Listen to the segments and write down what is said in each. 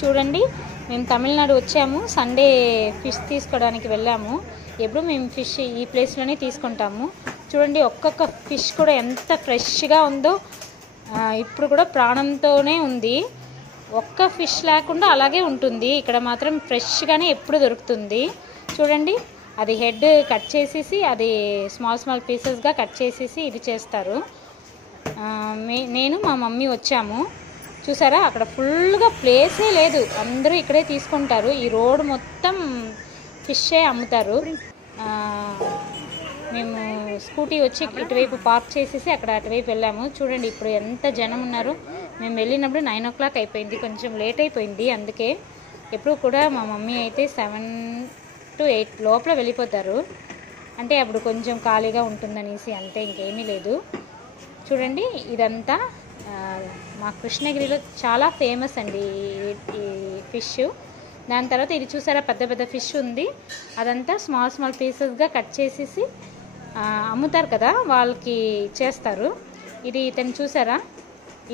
చూడండి, మేము తమిళనాడు వచ్చాము, సండే ఫిష్ తీసుకోవడానికి వెళ్ళాము. ఎప్పుడు మేము ఫిష్ ఈ ప్లేస్లోనే తీసుకుంటాము. చూడండి, ఒక్కొక్క ఫిష్ కూడా ఎంత ఫ్రెష్గా ఉందో. ఇప్పుడు కూడా ప్రాణంతోనే ఉంది. ఒక్క ఫిష్ లేకుండా అలాగే ఉంటుంది. ఇక్కడ మాత్రం ఫ్రెష్గానే ఎప్పుడు దొరుకుతుంది. చూడండి, అది హెడ్ కట్ చేసేసి అది స్మాల్ పీసెస్గా కట్ చేసేసి ఇది చేస్తారు. నేను మా మమ్మీ వచ్చాము. చూసారా, అక్కడ ఫుల్గా ప్లేసే లేదు, అందరూ ఇక్కడే తీసుకుంటారు. ఈ రోడ్ మొత్తం ఫిషే అమ్ముతారు. మేము స్కూటీ వచ్చి ఇటువైపు పార్క్ చేసేసి అక్కడ అటువైపు వెళ్ళాము. చూడండి, ఇప్పుడు ఎంత జనం ఉన్నారు. మేము వెళ్ళినప్పుడు 9 o'clock అయిపోయింది, కొంచెం లేట్ అయిపోయింది. అందుకే ఎప్పుడు కూడా మా మమ్మీ అయితే 7 to 8 లోపల వెళ్ళిపోతారు. అంటే అప్పుడు కొంచెం ఖాళీగా ఉంటుందనేసి, అంతే, ఇంకేమీ లేదు. చూడండి, ఇదంతా మా కృష్ణగిరిలో చాలా ఫేమస్ అండి ఈ ఫిష్. దాని తర్వాత ఇది చూసారా, పెద్ద ఫిష్ ఉంది. అదంతా స్మాల్ పీసెస్గా కట్ చేసేసి అమ్ముతారు కదా, వాళ్ళకి చేస్తారు. ఇది ఇతను చూసారా,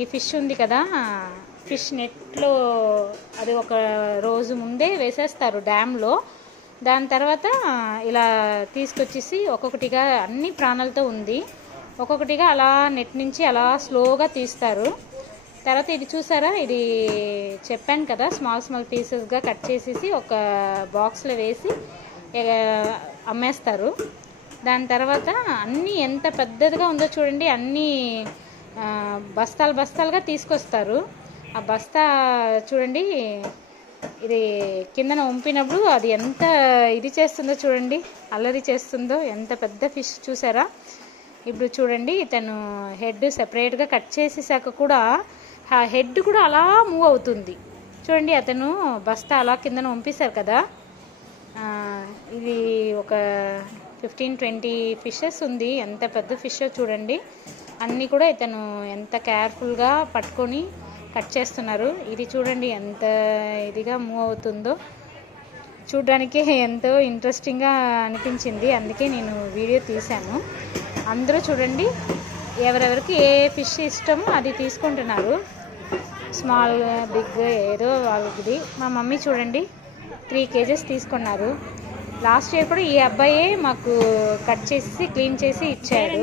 ఈ ఫిష్ ఉంది కదా, ఫిష్ నెట్లో అది ఒక రోజు ముందే వేసేస్తారు డ్యామ్లో. దాని తర్వాత ఇలా తీసుకొచ్చేసి ఒక్కొక్కటిగా అన్ని ప్రాణాలతో ఉంది, ఒక్కొక్కటిగా అలా నెట్ నుంచి అలా స్లోగా తీస్తారు. తర్వాత ఇది చూసారా, ఇది చెప్పాను కదా, స్మాల్ పీసెస్గా కట్ చేసేసి ఒక బాక్స్లో వేసి అమ్మేస్తారు. దాని తర్వాత అన్నీ ఎంత పెద్దదిగా ఉందో చూడండి, అన్నీ బస్తాలుగా తీసుకొస్తారు. ఆ బస్తా చూడండి, ఇది కిందన వంపినప్పుడు అది ఎంత ఇది చేస్తుందో చూడండి, అల్లరి చేస్తుందో. ఎంత పెద్ద ఫిష్ చూసారా. ఇప్పుడు చూడండి, ఇతను హెడ్ సెపరేట్గా కట్ చేసేసాక కూడా ఆ హెడ్ కూడా అలా మూవ్ అవుతుంది. చూడండి, అతను బస్తా అలా కిందన వంపేశారు కదా. ఇది ఒక 15-20 ఫిషెస్ ఉంది. ఎంత పెద్ద ఫిష్ చూడండి. అన్నీ కూడా ఇతను ఎంత కేర్ఫుల్గా పట్టుకొని కట్ చేస్తున్నారు. ఇది చూడండి ఎంత ఇదిగా మూవ్ అవుతుందో. చూడడానికి ఎంతో ఇంట్రెస్టింగ్గా అనిపించింది, అందుకే నేను వీడియో తీశాను. అందరూ చూడండి, ఎవరెవరికి ఏ ఫిష్ ఇష్టమో అది తీసుకుంటున్నారు. స్మాల్ బిగ్ ఏదో వాళ్ళకి. మా మమ్మీ చూడండి 3 kgs తీసుకున్నారు. లాస్ట్ ఇయర్ కూడా ఈ అబ్బాయే మాకు కట్ చేసి క్లీన్ చేసి ఇచ్చాడు.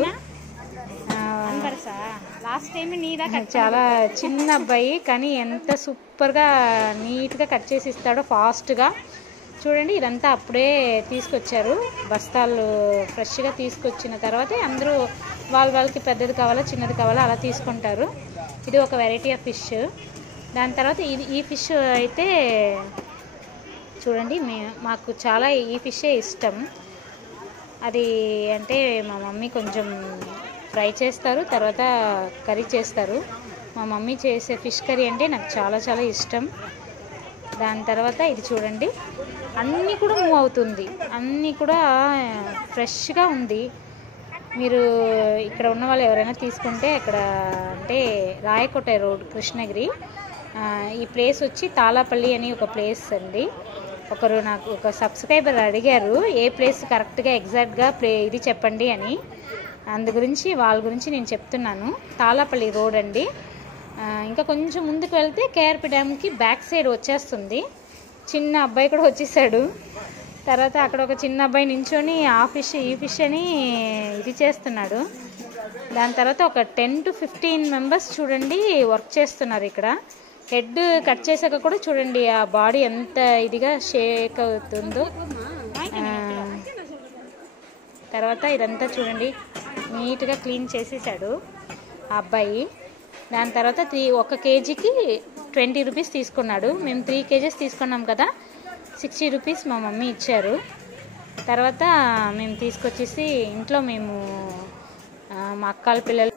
లాస్ట్ టైం చాలా చిన్న అబ్బాయి, కానీ ఎంత సూపర్గా నీట్గా కట్ చేసి ఇస్తాడో ఫాస్ట్గా. చూడండి, ఇదంతా అప్పుడే తీసుకొచ్చారు. బస్తాలు ఫ్రెష్గా తీసుకొచ్చిన తర్వాతే అందరూ వాళ్ళకి పెద్దది కావాలా చిన్నది కావాలా అలా తీసుకుంటారు. ఇది ఒక వెరైటీ ఆఫ్ ఫిష్. దాని తర్వాత ఈ ఫిష్ అయితే చూడండి, మాకు చాలా ఈ ఫిషే ఇష్టం. అది అంటే మా మమ్మీ కొంచెం ఫ్రై చేస్తారు, తర్వాత కర్రీ చేస్తారు. మా మమ్మీ చేసే ఫిష్ కర్రీ అంటే నాకు చాలా ఇష్టం. దాని తర్వాత ఇది చూడండి, అన్నీ కూడా మూవ్ అవుతుంది, అన్నీ కూడా ఫ్రెష్గా ఉంది. మీరు ఇక్కడ ఉన్న వాళ్ళు ఎవరైనా తీసుకుంటే ఇక్కడ అంటే రాయకోట రోడ్, కృష్ణగిరి. ఈ ప్లేస్ వచ్చి తాళాపల్లి అని ఒక ప్లేస్ అండి. ఒకరు నాకు ఒక సబ్స్క్రైబర్ అడిగారు ఏ ప్లేస్ కరెక్ట్గా ఎగ్జాక్ట్గా ఇది చెప్పండి అని. వాళ్ళ గురించి నేను చెప్తున్నాను. తాళాపల్లి రోడ్ అండి. ఇంకా కొంచెం ముందుకు వెళ్తే కేఆర్పి డ్యామ్కి బ్యాక్ సైడ్ వచ్చేస్తుంది. చిన్న అబ్బాయి కూడా వచ్చేసాడు. తర్వాత అక్కడ ఒక చిన్న అబ్బాయి నించొని ఆ ఫిష్ ఈ ఫిష్ అని ఇది చేస్తున్నాడు. దాని తర్వాత ఒక 10 to 15 మెంబర్స్ చూడండి వర్క్ చేస్తున్నారు ఇక్కడ. హెడ్ కట్ చేశాక కూడా చూడండి ఆ బాడీ ఎంత ఇదిగా షేక్ అవుతుందో. తర్వాత ఇదంతా చూడండి నీట్గా క్లీన్ చేసేసాడు ఆ అబ్బాయి. దాని తర్వాత 1 kgకి 20 rupees తీసుకున్నాడు. మేము 3 kgs తీసుకున్నాం కదా, 60 rupees మా మమ్మీ ఇచ్చారు. తర్వాత మేము తీసుకొచ్చేసి ఇంట్లో మేము మా అక్కల పిల్లలు